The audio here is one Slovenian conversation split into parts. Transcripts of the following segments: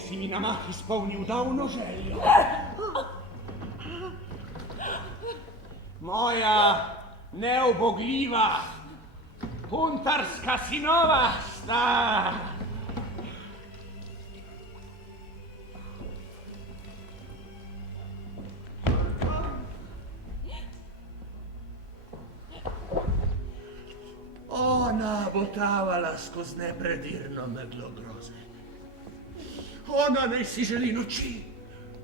si mi na mah izpolnil davno željo. Moja neubogljiva puntarska sinova sta. Ona bo tavala skozi nepredirno meglo groze. Ona naj si želi noči,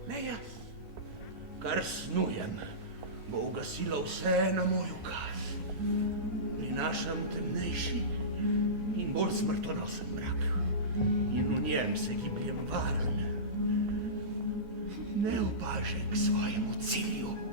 ne jaz. Kar snujem, bo ugasilo vse na moj ukaz. Prinašam temnejši in bolj smrtonosen mrak. In v njem se gibljem varen, neopažen k svojemu cilju.